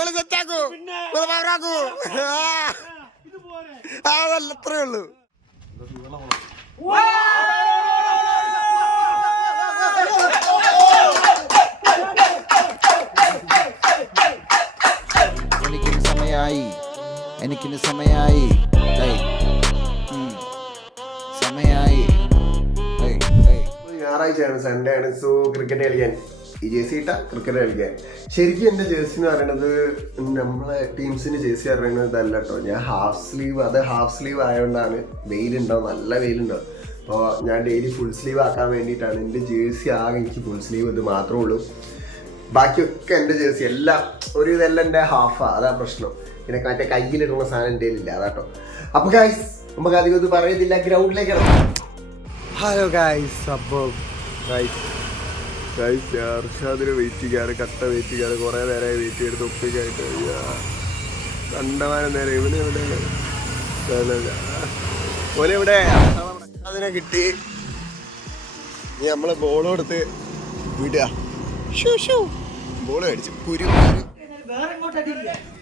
ഇവൾ സെറ്റാക്കൂ. ഇവൾ പവറാക്കൂ. അതല്ല അത്രേ ഉള്ളൂ. എനിക്കിന് സമയായി. എനിക്കിന് സമയായി. സമയായി. ഞായറാഴ്ചയാണ് സൺഡേ ആണ്. സോ ക്രിക്കറ്റ് കളിക്കാൻ. ഈ ജേഴ്സി ഇട്ട ക്രിക്കറ്റ് കളിക്കാൻ. ശരിക്കും എന്റെ ജേഴ്സി എന്ന് പറയുന്നത് നമ്മളെ ടീംസിന് ജേഴ്സി പറയുന്നത് ഇതല്ല കേട്ടോ ഞാൻ ഹാഫ് സ്ലീവ് അത് ഹാഫ് സ്ലീവ് ആയതുകൊണ്ടാണ് വെയിലുണ്ടാവും നല്ല വെയിലുണ്ടാവും അപ്പോൾ ഞാൻ ഡെയിലി ഫുൾ സ്ലീവ് ആക്കാൻ വേണ്ടിയിട്ടാണ് എന്റെ ജേഴ്സി ആകെ എനിക്ക് ഫുൾ സ്ലീവ് ഇത് മാത്രമേ ഉള്ളൂ. ബാക്കിയൊക്കെ എന്റെ ജേഴ്സി എല്ലാം ഒരു ഇതെല്ലാം എന്റെ ഹാഫാണ് അതാ പ്രശ്നം. പിന്നെ മറ്റേ കയ്യിലിടുന്ന സാധനം എന്റെ ഇല്ല അതാട്ടോ അപ്പോൾ ഗായ്സ് നമുക്ക് അധികം ഇത് പറയുന്നില്ല ഗ്രൗണ്ടിലേക്ക് ഹലോ ഗായ്സ് അപ്പോൾ ഗൈസ് അർഷാദിന് വെയിറ്റ് ചെയ്യാറ് കട്ട വെയിറ്റ് ചെയ്യാറ് കുറേ നേരമായി വെയിറ്റ് ചെയ്ത് ഒപ്പിക്കായിട്ട്. കണ്ടമാനം നേരം. ഇവന് ഇവിടെ അതിനെ കിട്ടി. ഇനി നമ്മളെ ബോൾ കൊടുത്ത് വിടുക. ബോൾ മേടിച്ചു. കുരു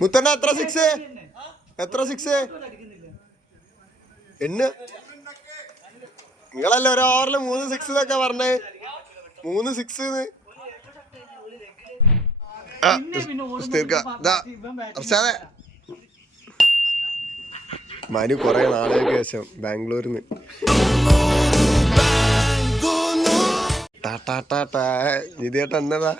മുത്തണ്ണ എത്ര സിക്സ് എത്ര സിക്സ് എണ്ണ. നിങ്ങളല്ല ഒരു ഓവറിൽ മൂന്ന് സിക്സ് എന്നൊക്കെ പറഞ്ഞേ മൂന്ന് സിക്സ് മനു കുറെ നാളുകൾക്ക് ശേഷം ബാംഗ്ലൂരിൽ നിന്ന് നിതേട്ട എന്നതാ!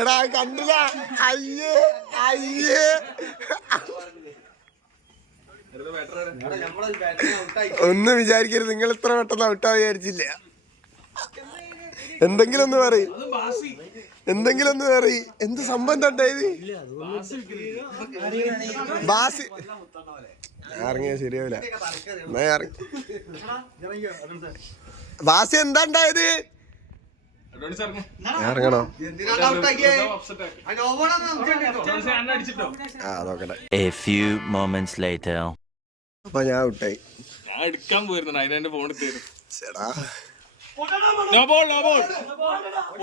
എടാ കണ്ടില്ല. അയ്യേ അയ്യേ. ഒന്നും വിചാരിക്കരുത്. നിങ്ങൾ ഇത്ര പെട്ടെന്ന് ഔട്ടാ വിചാരിച്ചില്ല. എന്തെങ്കിലും ഒന്ന് പറയും. എന്തെങ്കിലും ഒന്ന് പറയും. എന്ത് സംഭവം തൊട്ടായത് ബാസി ഇറങ്ങിയ ശരിയാവില്ല. എന്നാ ഞാൻ ഇറങ്ങി. ബാസി എന്താ ഉണ്ടായത് ഞാൻ ഇറങ്ങണോ? ആ നോക്കട്ടെ അപ്പൊ ഞാൻ ഔട്ടായി. ഞാൻ എടുക്കാൻ പോയിരുന്നു അതിന് എന്റെ ഫോൺ ചേടാ. നോ ബോൾ നോ ബോൾ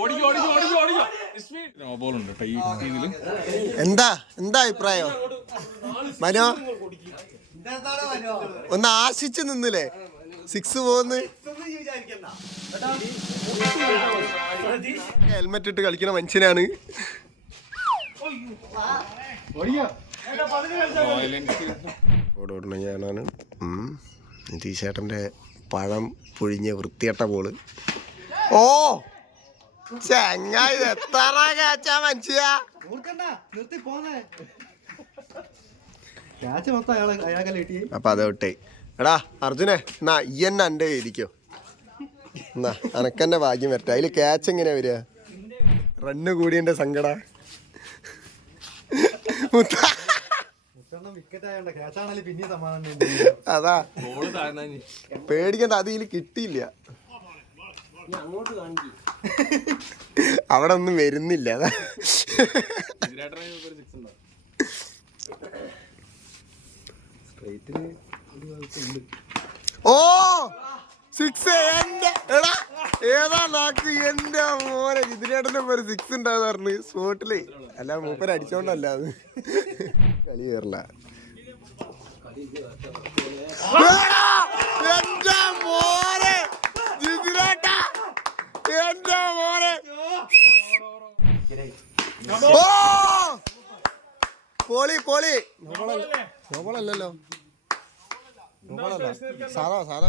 ഓടിക്കോ ഓടിക്കോ ഓടിക്കോ ഓടിക്കോ. നോ ബോൾ ഉണ്ട് കേട്ടോ ഈ ഇതിൽ എന്താ? എന്താ അഭിപ്രായം? മനോ? ഒന്ന് ആശിച്ചു നിന്നില്ലേ? സിക്സ് പോന്ന്. ഹെൽമെറ്റ് ഇട്ട് കളിക്കുന്ന മനുഷ്യനാണ്. ഓടോടുന്ന ഞാനാണ്. ഉം. നിതീഷേട്ടന്റെ പഴം പുഴിഞ്ഞ വൃത്തിയട്ട പോൾ ഓ! ചങ്ങായി എത്ര കാച്ചാ മനുഷ്യാ? അപ്പൊ അത് വിട്ടേ എടാ അർജുനെ എന്നാ ഈ എന്നെ എന്റെ ഇരിക്കോ. എന്നാ അനക്കെന്നെ ഭാഗ്യം വരട്ടെ. അതിൽ ക്യാച്ച് എങ്ങനെയാ വരിക? റണ്ണ് കൂടിയ സങ്കട. മുത്ത അതാ. പേടിക്കണ്ട അത് ഇതിൽ കിട്ടിയില്ല. അവിടെ ഒന്നും വരുന്നില്ല. അതാ. സിക്സ് ഉണ്ടോ. ഓ! സിക്സ് എന്റെ എടാ ഏതാ നാക്ക്? എന്റെ മോനെ ഇതിനേട്ടന്റെ ഒരു സിക്സ് ഉണ്ടാവും പറഞ്ഞു സ്പോട്ടിൽ. അല്ല മൂപ്പര് അടിച്ചോണ്ടല്ല അത്. കളി കയറില്ല എന്റെ മോനെ ജിതിനേട്ടാ എന്റെ മോനെ. ഓ! പോളി പോളി. നോബളല്ലല്ലോ. നോബളല്ല. സാധാ സാധാ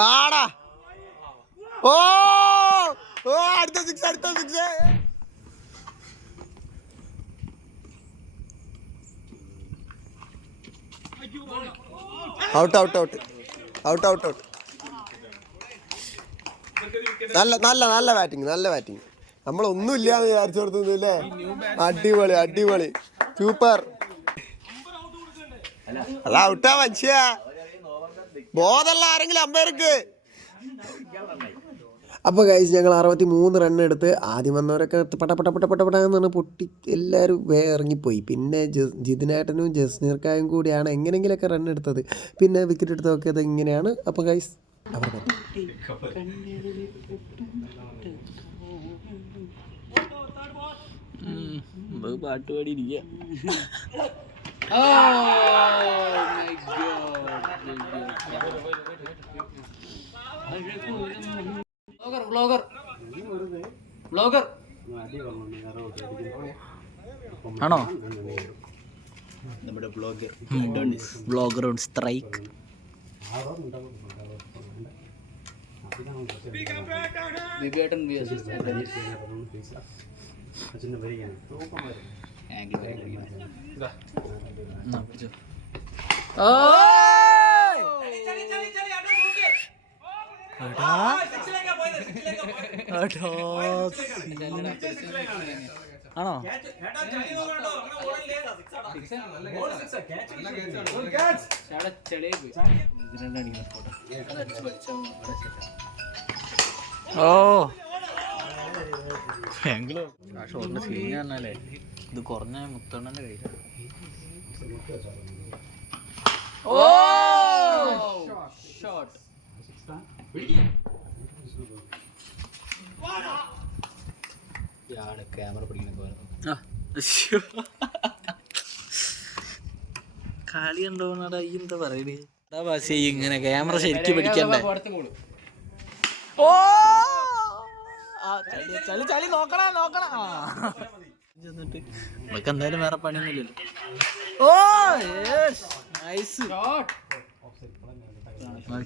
ആടാ. ഓ ഓ അടുത്ത സിക്സ് അടുത്ത six out out out out out out നല്ല നല്ല നല്ല ബാറ്റിംഗ് നല്ല ബാറ്റിങ് നമ്മളൊന്നും ഇല്ലാന്ന് വിചാരിച്ചു കൊടുത്തില്ലേ അടിപൊളി അടിപൊളി. സൂപ്പർ അല്ല ഔട്ടാ മനുഷ്യ. ബോധമുള്ള ആരെങ്കിലും അമ്പയർക്ക് അപ്പോൾ കൈസ് ഞങ്ങൾ അറുപത്തി മൂന്ന് റൺ എടുത്ത് ആദ്യം വന്നവരൊക്കെ പട്ട പട്ട പട്ട പട്ട പട്ട എന്ന് പറഞ്ഞ് പൊട്ടി എല്ലാവരും വേ ഇറങ്ങിപ്പോയി. പിന്നെ ജ- ജിതിനേട്ടനും ജസ്നീർക്കായും കൂടിയാണ് എങ്ങനെയെങ്കിലൊക്കെ റൺ എടുത്തത്. പിന്നെ വിക്കറ്റ് എടുത്ത് നോക്കിയത് ഇങ്ങനെയാണ്. അപ്പോൾ കൈസ് അവർ പാട്ട്. പാടി ഇരിക്കുക വ്ളോഗർ വ്ളോഗർ ആണോ നമ്മുടെ ബ്ലോഗർ ബ്ലോഗർ ഓൺ സ്ട്രൈക്ക് ബിബിയേട്ടൻ ആണോ? ഓ. ബാംഗ്ലൂർ ആ ഷോട്ടിന്റെ സീൻ പറഞ്ഞാലേ ഇത് കുറഞ്ഞ മുത്തണ്ണന്റെ കയ്യില ഓ! ഷോട്ട് ക്യാമറ പിടിക്കുന്ന കളി ഉണ്ടോന്നാടാ ഈ എന്താ പറയണേ എന്താ ബാസി ഇങ്ങനെ ക്യാമറ ശരിക്കും പിടിക്കണ്ടേ? ഓ! ആ, ചളി ചളി നോക്കണ നോക്കണ. നമുക്ക് എന്തായാലും വേറെ പണിയൊന്നുമില്ലല്ലോ. ഓ നൈസ്.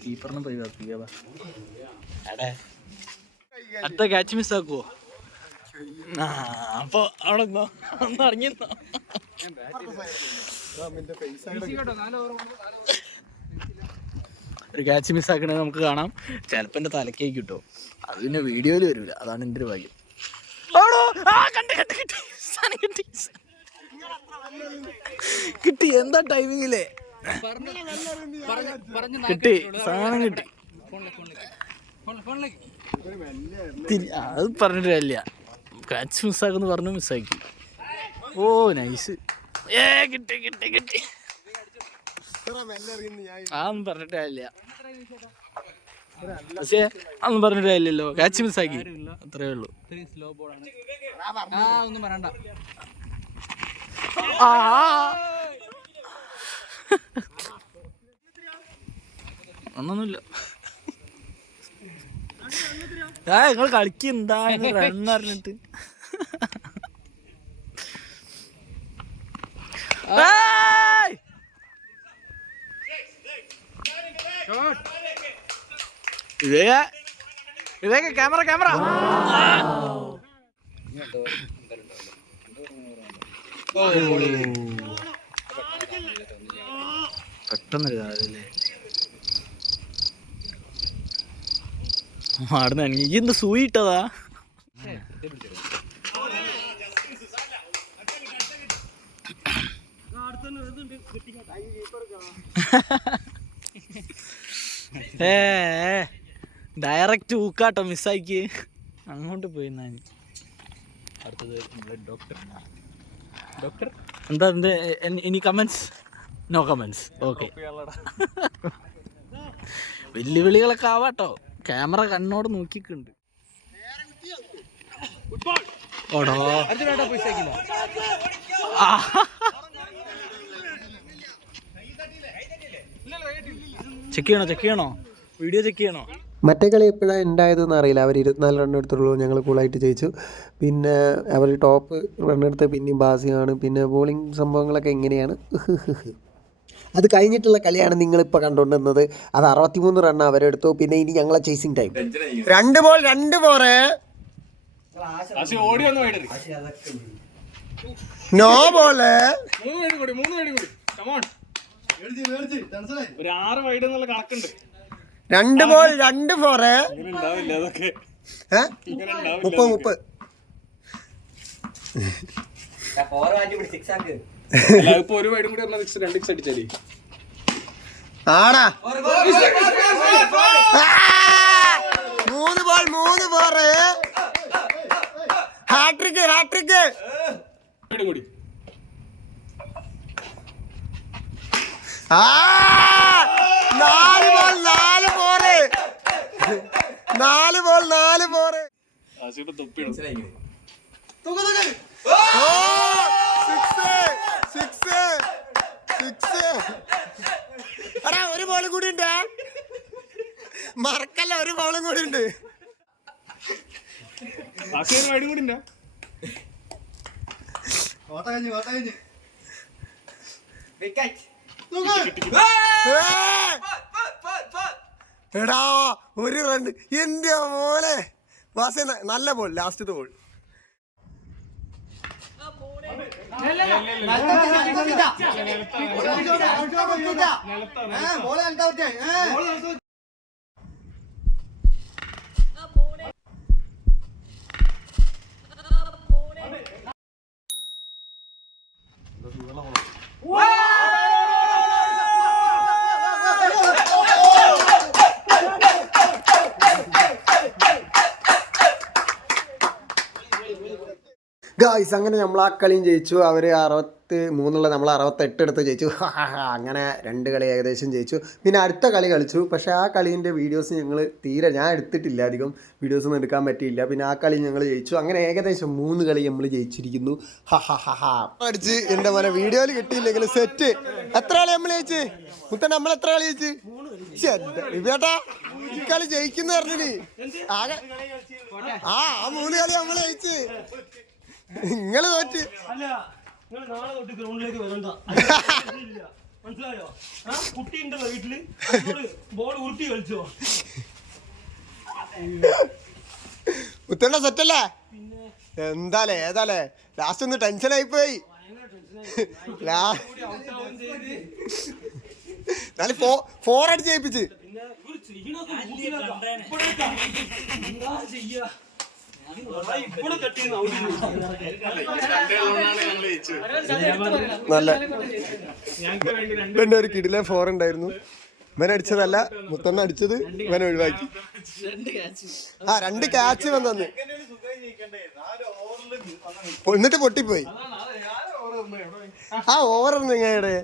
കീപ്പറിനെ പരിപാടിയാ അടുത്ത ക്യാച്ച് മിസ് ആക്കുവോ? അപ്പൊ അവിടെ ഒന്ന് ഒരു ക്യാച്ച് മിസ്സാക്കണേ നമുക്ക് കാണാം. ചിലപ്പോൾ എന്റെ തലക്കേക്ക് കിട്ടും അത് പിന്നെ വീഡിയോയിൽ വരില്ല അതാണ് എന്റെ ഒരു ഭാഗ്യം? ആ, കണ്ട്, കണ്ട്, കിട്ടി. സാധനം കിട്ടി. കിട്ടി. എന്താ ടൈമിങ്ങില്ലേ കിട്ടി. സാധനം കിട്ടി. അത് പറഞ്ഞിട്ട് കാര്യമില്ല. ക്യാച്ച് മിസ്സാക്കുന്നു പറഞ്ഞു മിസ്സാക്കി ഓ നൈസ് ഏ കിട്ടി കിട്ടി കിട്ടി. ആ പറഞ്ഞിട്ട് കാര്യമില്ല. പക്ഷേ അന്ന് പറഞ്ഞിട്ട് കാര്യമില്ലല്ലോ. ക്യാച്ച് ആക്കി അത്രേ ഉള്ളൂ. ഒന്നും പറയണ്ട. ഒന്നൊന്നുമില്ല ആ നിങ്ങൾ കളിക്കെന്താ റൺ പറഞ്ഞിട്ട്. ഏയ്! ഇതേ ഇതേക്ക് ക്യാമറ ക്യാമറ. പെട്ടെന്നൊരു കാര്യല്ലേ ആടുന്ന ഈ എന്ത് സൂയി ഇട്ടതാ? ഏ. ഡയറക്റ്റ് ഊക്കാട്ടോ മിസ്സാക്കി അങ്ങോട്ട് പോയി ഞാൻ അടുത്തത് നമ്മുടെ ഡോക്ടർ ഡോക്ടർ എന്താ എന്താ ഇനി കമൻസ് നോ കമൻസ് ഓക്കെ വെല്ലുവിളികളൊക്കെ ആവാട്ടോ. ക്യാമറ കണ്ണോട് നോക്കിക്കുണ്ട് ഓടോ. ആ. ചെക്ക് ചെയ്യണോ ചെക്ക് ചെയ്യണോ? വീഡിയോ ചെക്ക് ചെയ്യണോ? മറ്റേ കളി എപ്പോഴാണ് ഉണ്ടായതെന്ന് അറിയില്ല. അവർ ഇരുപത്തിനാല് റൺ എടുത്തുള്ളൂ ഞങ്ങൾ കൂളായിട്ട് ജയിച്ചു. പിന്നെ അവർ ടോപ്പ് റൺ എടുത്ത് പിന്നെയും ബാസിയാണ്. പിന്നെ ബോളിംഗ് സംഭവങ്ങളൊക്കെ എങ്ങനെയാണ്? അത് കഴിഞ്ഞിട്ടുള്ള കളിയാണ് നിങ്ങളിപ്പോൾ കണ്ടുകൊണ്ടിരുന്നത്. അത് അറുപത്തിമൂന്ന് റൺ അവരെടുത്തു പിന്നെ ഇനി ഞങ്ങളെ ചേസിങ് ടൈം രണ്ട് ബോൾ രണ്ട് പോറേ നോ ബോൾ മൂന്ന് വൈഡ് കൂടി മൂന്ന് വൈഡ് കൂടി കമോൺ ഒരു ആറ് വൈഡ് എന്നുള്ള കണക്കുണ്ട്. രണ്ട് ബോൾ രണ്ട് ഫോറ് മുപ്പ് മുപ്പത് അടിച്ചാലേ. ആടാ. മൂന്ന് ബോൾ മൂന്ന് ഫോറ് ഹാട്രിക്ക് ഹാട്രിക്ക് ആ നാല് ബോൾ നാല് ഫോറ് നാല് ബോൾ നാല് എടാ ഒരു ബോളും കൂടി ഉണ്ട്. മറക്കല്ല ഒരു ബോളും കൂടി ഉണ്ട്! എടാ ഒരു റൺ എന്റെ മോനെ വാസ നല്ല ബോൾ ലാസ്റ്റത്തെ ബോൾ അങ്ങനെ നമ്മൾ ആ കളിയും ജയിച്ചു. അവർ അറുപത്തി മൂന്നുള്ള നമ്മൾ അറുപത്തെട്ട് എടുത്ത് ജയിച്ചു. അങ്ങനെ രണ്ട് കളി ഏകദേശം ജയിച്ചു. പിന്നെ അടുത്ത കളി കളിച്ചു. പക്ഷേ ആ കളീന്റെ വീഡിയോസ് ഞങ്ങൾ തീരെ ഞാൻ എടുത്തിട്ടില്ല അധികം. വീഡിയോസ് ഒന്നും എടുക്കാൻ പറ്റിയില്ല. പിന്നെ ആ കളി ഞങ്ങൾ ജയിച്ചു. അങ്ങനെ ഏകദേശം മൂന്ന് കളി നമ്മൾ ജയിച്ചിരിക്കുന്നു. അടിച്ച് എന്റെ മോനെ വീഡിയോയിൽ കിട്ടിയില്ലെങ്കിൽ സെറ്റ് എത്ര കളി നമ്മൾ ജയിച്ച്? മുത്തൻ നമ്മൾ എത്ര കളി ജയിച്ച്? ഈ കളി ജയിക്കുന്ന പറഞ്ഞിന് ആകെ ആ ആ മൂന്ന് കളി നമ്മൾ ജയിച്ച്. നിങ്ങൾ തോറ്റ് അല്ല നിങ്ങൾ നാളെ തൊട്ട് ഗ്രൗണ്ടിലേക്ക് വരണ്ട മനസ്സിലായോ ആ കുട്ടി ഉണ്ടല്ലോ വീട്ടിൽ ബോൾ ഉരുട്ടി കളിച്ചോ സെറ്റല്ലേ എന്താലേ ഏതാലേ ലാസ്റ്റ് ഒന്ന് എന്നാലും ഫോ ഫോർ അടിച്ച് ജയിപ്പിച്ച് നല്ല. ഇവന്റെ ഒരു കിടിലെ ഫോർ ഉണ്ടായിരുന്നു. ഇവൻ അടിച്ചതല്ല മുത്തണ്ണ അടിച്ചത് ഇവൻ ഒഴിവാക്കി. ആ രണ്ട് ക്യാച്ച് വന്നു എന്നിട്ട് പൊട്ടിപ്പോയി. ആ ഓവർ നിങ്ങടെ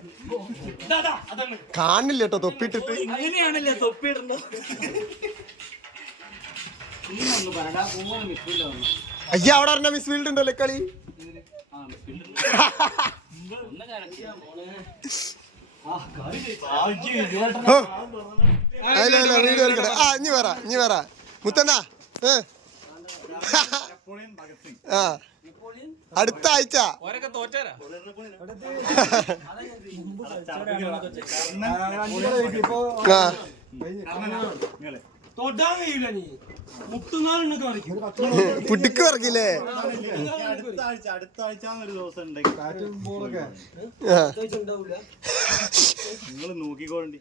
കാണില്ല കേട്ടോ തൊപ്പിട്ടിട്ട്. അങ്ങനെയാണല്ലേ അയ്യ അവിടെ പറഞ്ഞ മിസ് ഫീൽഡ് ഉണ്ടല്ലേ കളി. അല്ല ആ ഇനി ഇനി മുത്തണ്ണ ഏ. ആ. അടുത്ത ആഴ്ച. ഓരൊക്കെ തോറ്റാരാ? ആ തൊടാൻ കഴിയില്ല നീ. പറക്കില്ലേ അടുത്ത ആഴ്ച അടുത്ത ആഴ്ച ഒരു ദിവസം നിങ്ങൾ നോക്കിക്കോണ്ടി